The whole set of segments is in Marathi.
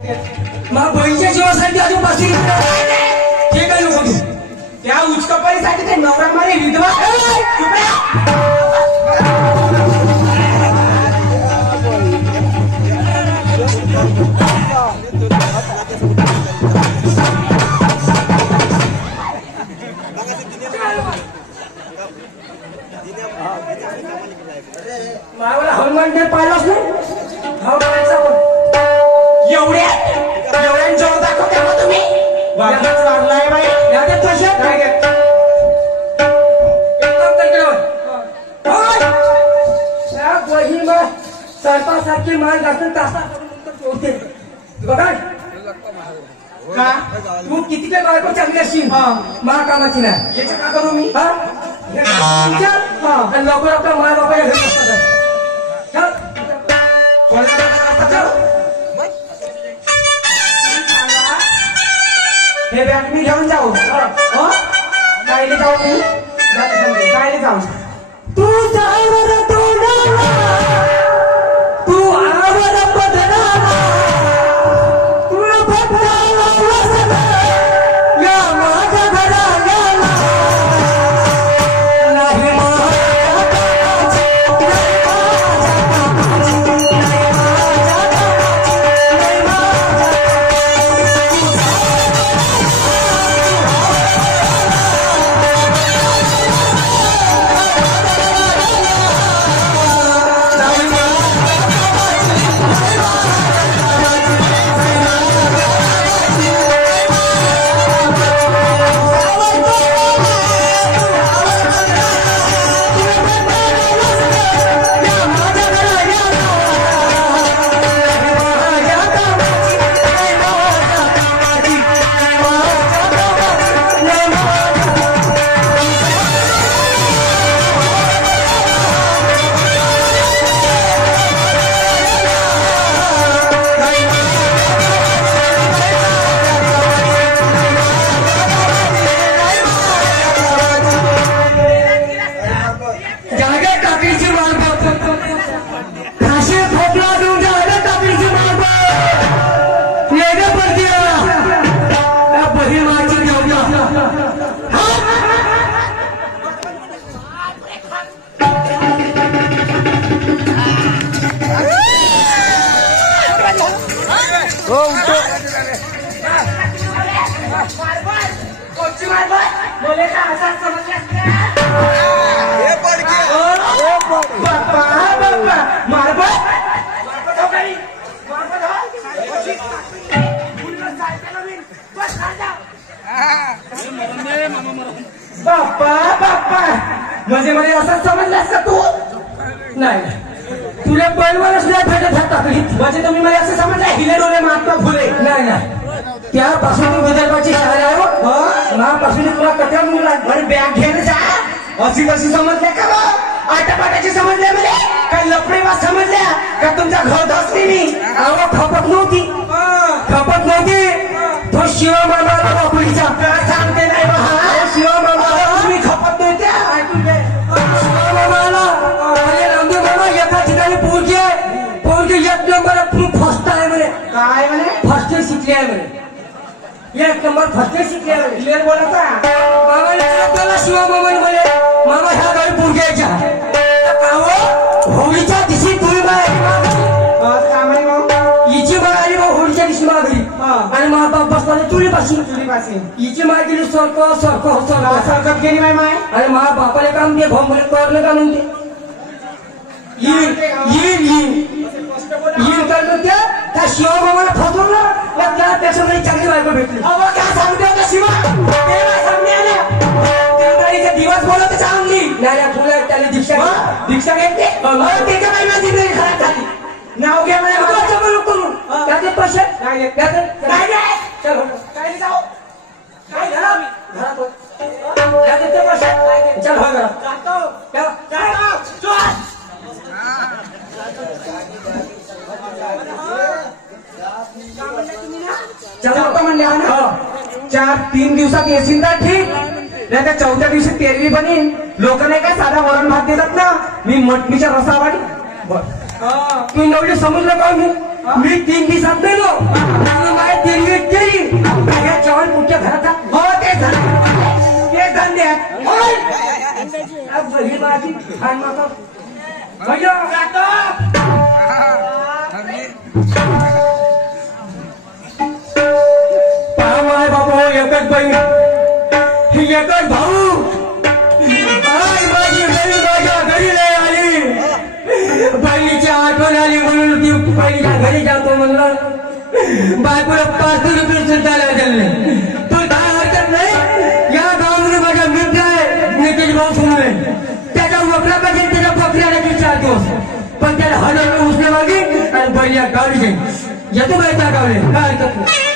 मग बहिणीच्या जीवासाठी अजून पाचशे ते काय नको तू त्या उचकपणीसाठी ते नवरा मारे विधवा मला हनुमान जर पाहिलाच नाही एवढ्यांच्यावर दाखवते मग तुम्ही चांगलाय बाई याच्यात कशा काय सरपासारखी मान घालून तासा होते बघा का तू किती काय बायको चांगली असशील महाकामाची नाही याच्या का करू मी लवकर आपल्या माय बाबाच्या घरी असतात हे बॅग मी घेऊन जाऊ गायले जाऊ मी गायले जाऊ तू जावर तू आवर बदला तुला बदला या माझ्या घरा गेला नाही बाप्पा बाप्पा म्हणजे मला असं समजलास का तू नाही तुला पैलवानच नाही भेटत हात टाकली म्हणजे तुम्ही मला असं समजलं हिले डोले महात्मा फुले नाही नाही त्यापासून तू विदर्भाची शाळा आहे नापासून तुला कथा मुला आणि बॅग घ्यायला जा अशी कशी समजल्या का आटापाटाची समजल्या मला काही लफडेवा समजल्या का तुमच्या घर धसली मी आवड खपत नव्हती तो शिवा मामाला बापुरीचा सांगते नाही महा शिवा मामाला तुम्ही खपत नव्हत्या शिवा मामाला रामदेव मामा एका ठिकाणी पोरगी एक नंबर फर्स्ट आहे म्हणे काय म्हणे फर्स्ट इयर शिकली आहे म्हणे एक नंबर फर्स्ट इयर शिकली आहे क्लिअर बोलता मामाला शिवा मामा म्हणे मामा ह्या गाडी पोरग्याच्या होळीच्या दिवशी तुम्ही हिची माय आली मग होळीच्या दिवशी माघारी आणि मा बाप बसला चुलीपाशी हिची माय गेली सरकत गेली माय आणि मा बापाला काम दे भाऊ करलं का म्हणते त्या शिवा मामाला फसवलं त्यापेक्षा मला चांगली बायको भेटली काय सांगते का शिवा दिवस बोलत चांगली नाही तुला त्याला दीक्षा घेतली त्याच्या महिन्याची खराब झाली नाव घ्या करून त्याचे पैसे चलो काय जाऊ काय घरात त्याचे पैसे चल हो चला म्हणले ना 4-3 दिवसात येशील तर ठीक नाही त्या चौथ्या दिवशी तेरवी बनीन लोक नाही काय साधा वरण भात देतात ना मी मटणीच्या रसावाडी तुम्ही नवली समजलं का मी 3 दिवसात गेलो आणि मग भैया जातो पाय बाबू एकच बहीण एकच भाऊ आई माझी बहीण माझ्या घरी नाही आली बहिणीची आठवण आली म्हणून ती बहिणीच्या घरी जातो म्हणलं बायकोला 500 रुपये सुद्धा लागले तो काय हरकत नाही या गावामध्ये माझा मित्र आहे नितेश भाऊ सुनले त्याच्या वकरा पाहिजे त्याच्या बकऱ्याला विचारतो पण त्याला हलवून उसने मागे आणि बहिणीला गावी जाईल येतो बाई त्या गावले काय हरकत नाही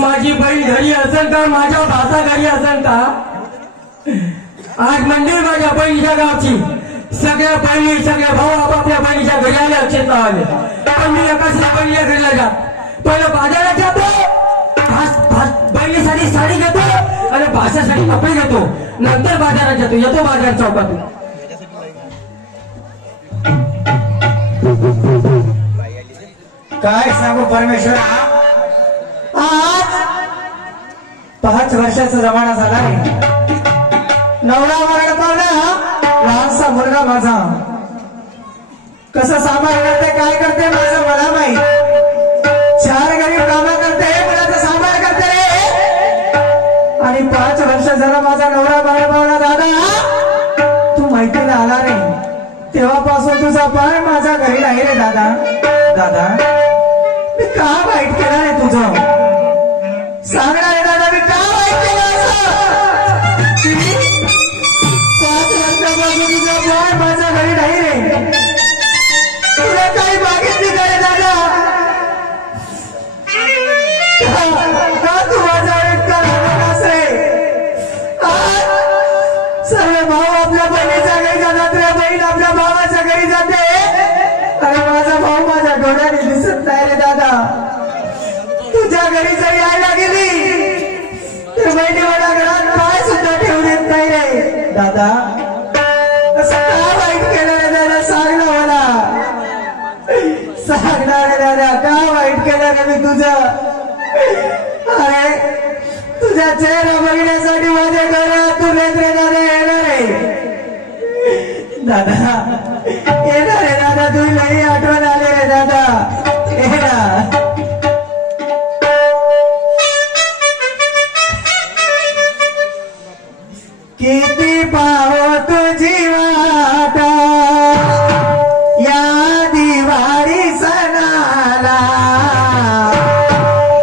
माझी बहीण घरी असेल का माझ्या भाचा घरी असेल का आज मंदिर माझ्या बहिणीच्या गावची सगळ्या बहिणी सगळ्या भाऊ आपापल्या बहिणीच्या घरी आले अक्षता आले पण मी एकाच बहिणीच्या घरीला जात पहिलं बाजारात जातो बहिणीसाठी साडी घेतो आणि भाषासाठी कपडे घेतो नंतर बाजारात जातो येतो बाजार चौकातून काय सांगू परमेश्वरा आज 5 वर्षाचा जमाना झाला नवरा मरण पावला लहानसा मुलगा माझा कसं सांभाळणार ते काय करते माझं मला माहित 4 गरीब कामा करते मुलाचा सांभाळ करते आणि 5 वर्ष झाला माझा नवरा मरण पावला दादा तू माहितीला आला नाही तेव्हापासून तुझा पाय माझ्या घरी नाही रे दादा दादा मी का वाईट केलं रे तुझं सांगणार आहे दादा मी का वाईट केलं असं 5 वर्षापासून तुझा पाय माझ्या घरी नाही रे तुला काही मागितली का रे दादा का तू माझ्यावर इतका रागावलास रे सर्व भाऊ आपल्या बहिणीच्या घरी जातात रे बहीण आपल्या भावाच्या घरी जाते अरे माझा भाऊ माझ्या डोळ्याने दिसत नाही रे दादा तुझ्या घरी जर यायला गेली तर बहिणी मला घरात पाय सुद्धा ठेवू देत नाही रे दादा असं का वाईट केलं रे दादा सांग ना मला सांगणार रे दादा का वाईट केलं रे मी तुझं अरे तुझा चेहरा बघण्यासाठी माझ्या घरातून रे दादा येणार आहे दादा येणार रे दादा तू लई आठवण आले रे दादा येणार किती पाहो तुझी वाट या दिवाळी सणाला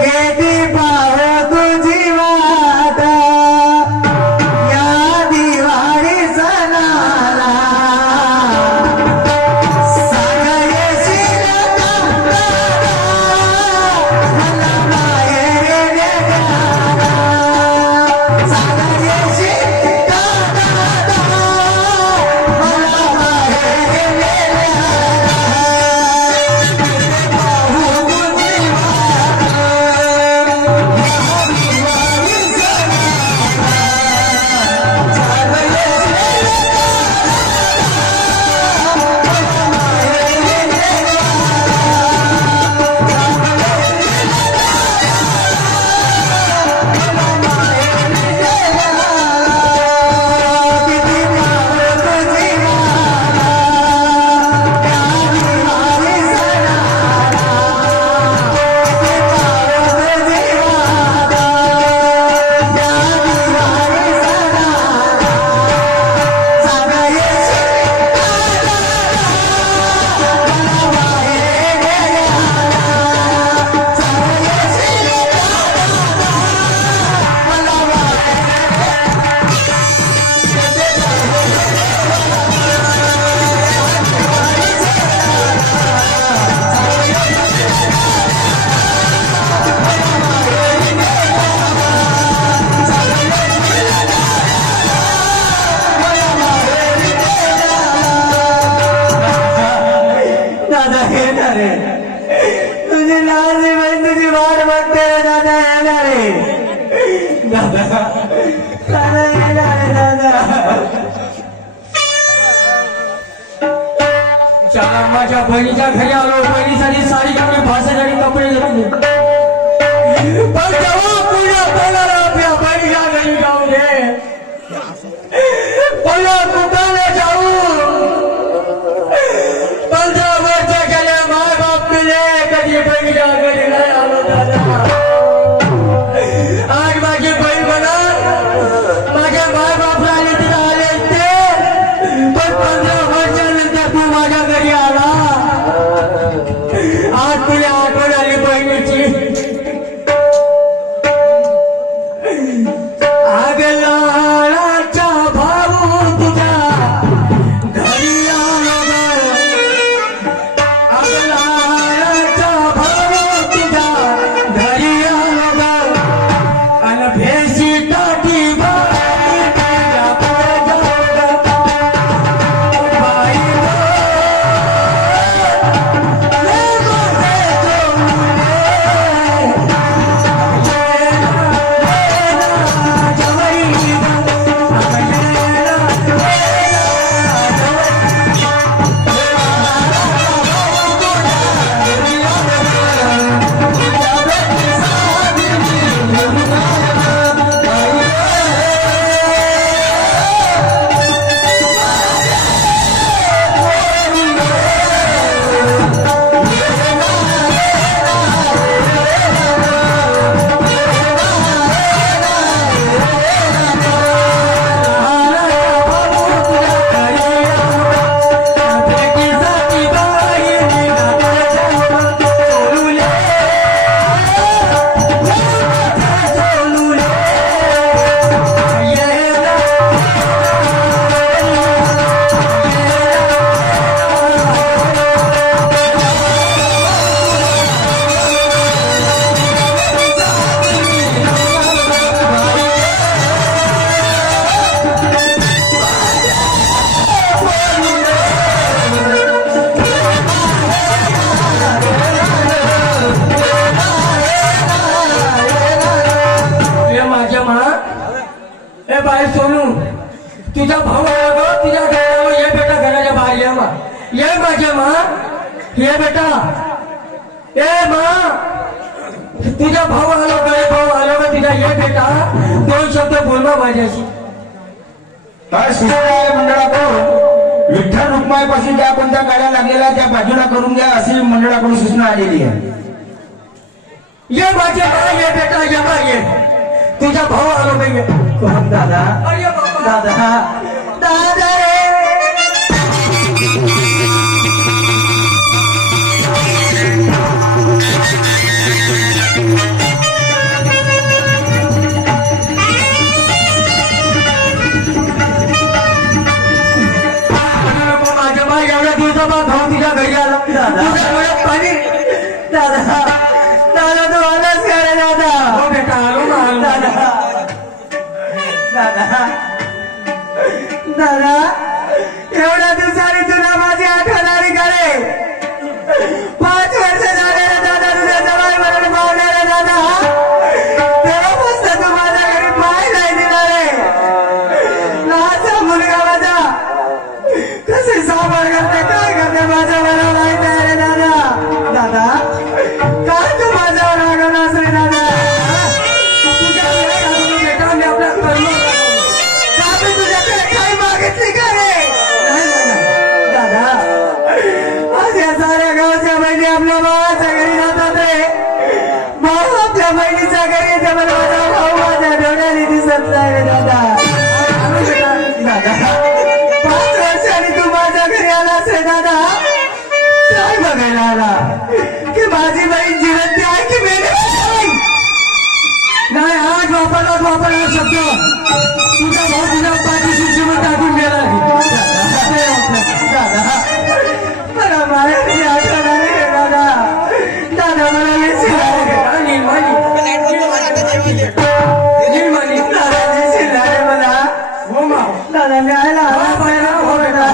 किती पाहो तुझी वाट या दिवाळी सणाला सांग येशील का चला माझ्या बहिणीच्या घरी आलो. बहिणीसाठी साडी घेऊन भाषेसाठी कपडे घेऊन पण जेव्हा पूजा बोलायला आपल्या बहिणीच्या घरी जाऊ दे पहिला दुकाने जाऊ 15 वर्ष गेले माय बाप मिले कधी बहिणीच्या घरी नाही आलो दादा. आज माझी बहीण म्हणा माझ्या माय बाप राहिले तिला आले असते पण 15 वर्षानंतर तू माझ्या घरी आला. आज तुला आठवण आली बहिणीची. आगलाचा भाऊ तुझ्या घरी आला. आगलाचा भाऊ तुझ्या घरी आला आणि भेशी टाकी तुझा भाऊ आला तुझ्या घरावर ये बेटा घराच्या बाहेर ये मा ये माझ्या मा ये बेटा ए मा तुझा भाऊ आलो गळे भाऊ आलो का तुझा ये बेटा 2 शब्द बोल मा माझ्याशी. काय सूचना मंडळाकडून विठ्ठल रुक्माईपासून ज्या कोणत्या गाड्या लागलेल्या त्या बाजूला करून घ्या अशी मंडळाकडून सूचना आलेली आहे. ये माझ्या मा ये बेटा ये मा ये तुझा भाऊ आलो का ये. दादा दादा दादा रे माझ्या मा एवढ्या दिवसापासून भाऊ तुझ्या घरी आला तुझ्या पाणी दादा दादा तू आलास का रे दादा. हो बेटा आलो ना आलो दादा दादा दादा एवढ्या दिवसांनी तुला माझी आठवण आली का रे. 5 वर्ष झाले रे दादा तुझ्या जवळ मरण पावणारा दादा. तेव्हापासून तू माझ्या घरी पाय नाही दिला रे. लहानसा मुलगा माझा कसे सांभाळ करते काय करते माझ्या मला माहित आहे रे दादा. दादा काय तू माझ्यावर रागवलास रे दादा. बेटा मी आपल्या कर्म तुझ्याकडे काही मागितली का रे. दादा आज या साऱ्या गावाच्या बहिणी आपल्या भावाच्या घरी जातात रे. भाऊ आपल्या बहिणीच्या घरी येते मला माझा भाऊ माझ्या डोळ्याने दिसत नाही रे दादा. दादा 5 वर्षांनी तू माझ्या घरी आलास रे दादा. काय बघायला आला की माझी बहीण जिवंत आहे की मेली नाही. आज वापरला शब्द तुझा भाऊ तुझ्या पाठीशी जीवन टाकून गेला. दादा मला मायाची आठवण आली रे दादा. दादा मला निर्माणी दादा देशील ना रे मला. हो मा दादा न्यायला आला पाहिजे हो बेटा.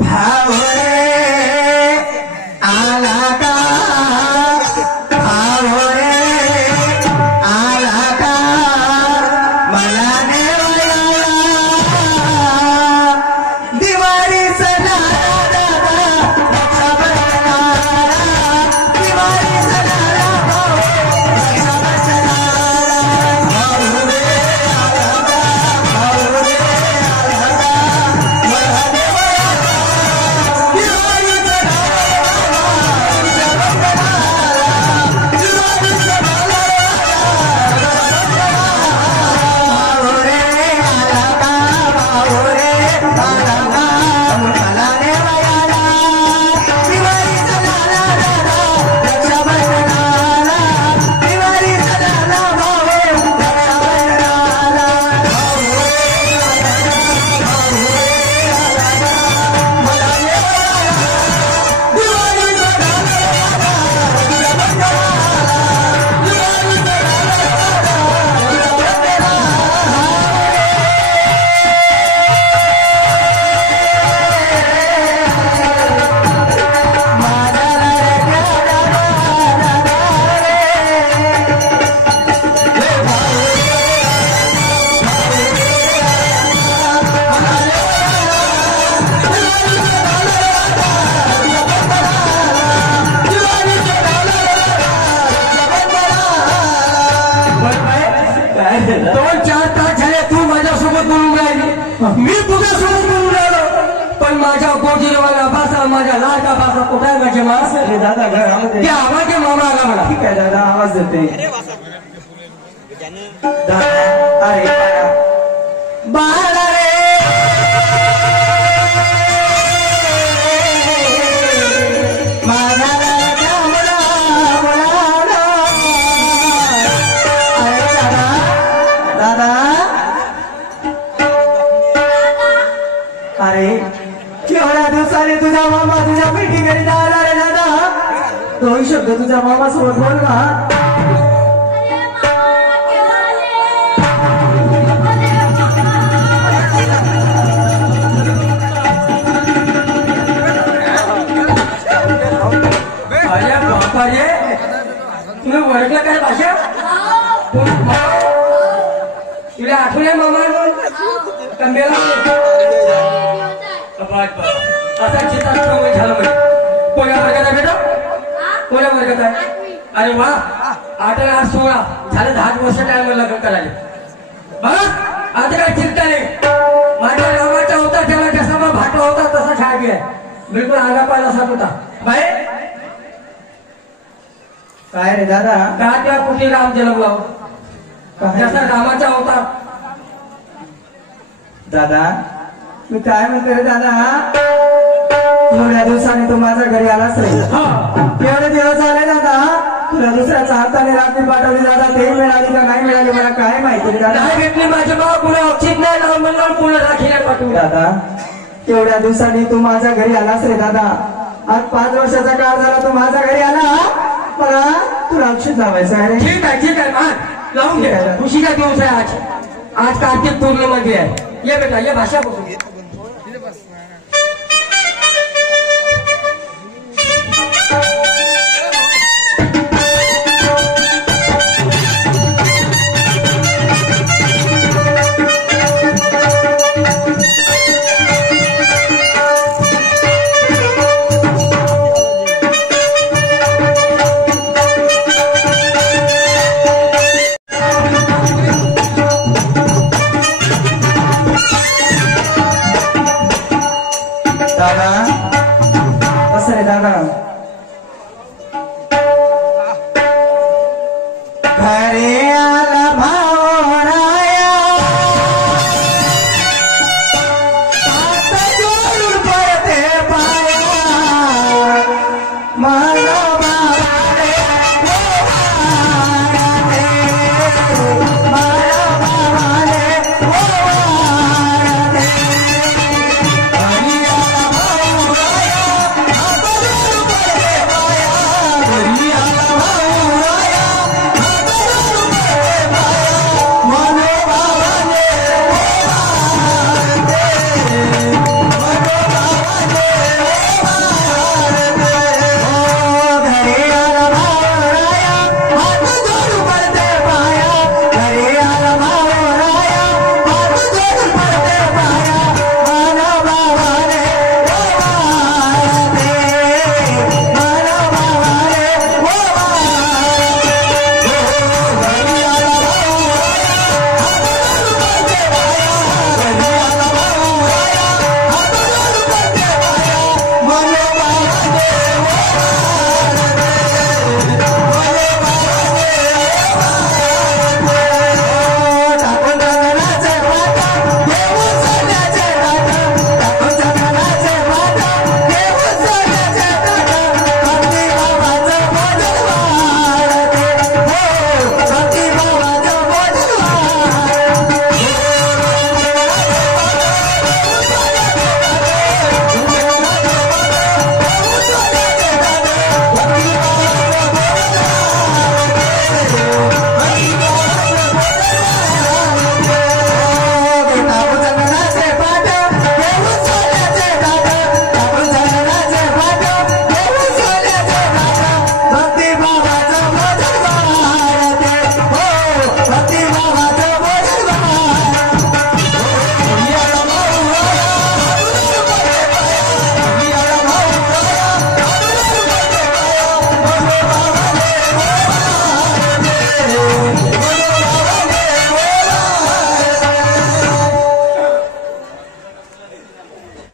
भाऊ रे आला का भाऊ रे आला का मला नेवायला दिवा मी तुझ्यासोबत बोलून राहिलो पण माझ्या गोजीरवाला भाषा माझ्या लाडका भाषा कुठे आहे माझे माणस अरे दादा घरामध्ये त्या आवाज मामा आला मला ठीक आहे दादा आवाज देते दादा अरे बाळा रे माझा राजा मला बोलावला. अरे दादा अरे केवढ्या दिवसाने तुझा मामा तुझ्या भेटी घरी आला रे दादा दोन शब्द तुझ्या मामा सोबत बोल ना. अरे बापा रे तुम्ही ओळखलं काय भाषा तुला आठवण आहे मामा तंबेला आता चित्रात झालं म्हणजे कोण्या वर्गात आहे बेटा कोण्या वर्गात आहे अरे वा 8 आणि 8 16 झालं 10 वर्ष टाइम लग्न करायला बघा आता काय चिंता नाही माझ्या गावाचा होता तेव्हा जसा मग भाटला होता तसा खाय आहे बिलकुल आगा पाहिला साथ होता बाहेर काय रे दादा का त्या कुठे राम जन्मला जसा रामाचा होता दादा तू काय म्हणते रे दादा एवढ्या दिवसाने तू माझ्या घरी आलास रे एवढे दिवस आले दादा तुला दुसऱ्याच्या हाताने रात्री पाठवली दादा ते मिळाली का नाही मिळाली मला काय माहिती रे दादा नाही भेटली माझ्या बाबा पुढे औक्षित नाही राम म्हणलं पुढे राखीला पाठवून दादा एवढ्या दिवसांनी तू माझ्या घरी आलास रे दादा आज 5 वर्षाचा काळ झाला तू माझ्या घरी आला मला तुला औषध लावायचं आहे रे ठीक आहे मान लावून घे खुशीचा दिवस आहे आज कार्तिक पौर्णिमध्ये आहे ये बेटा ये भाषा बसून घे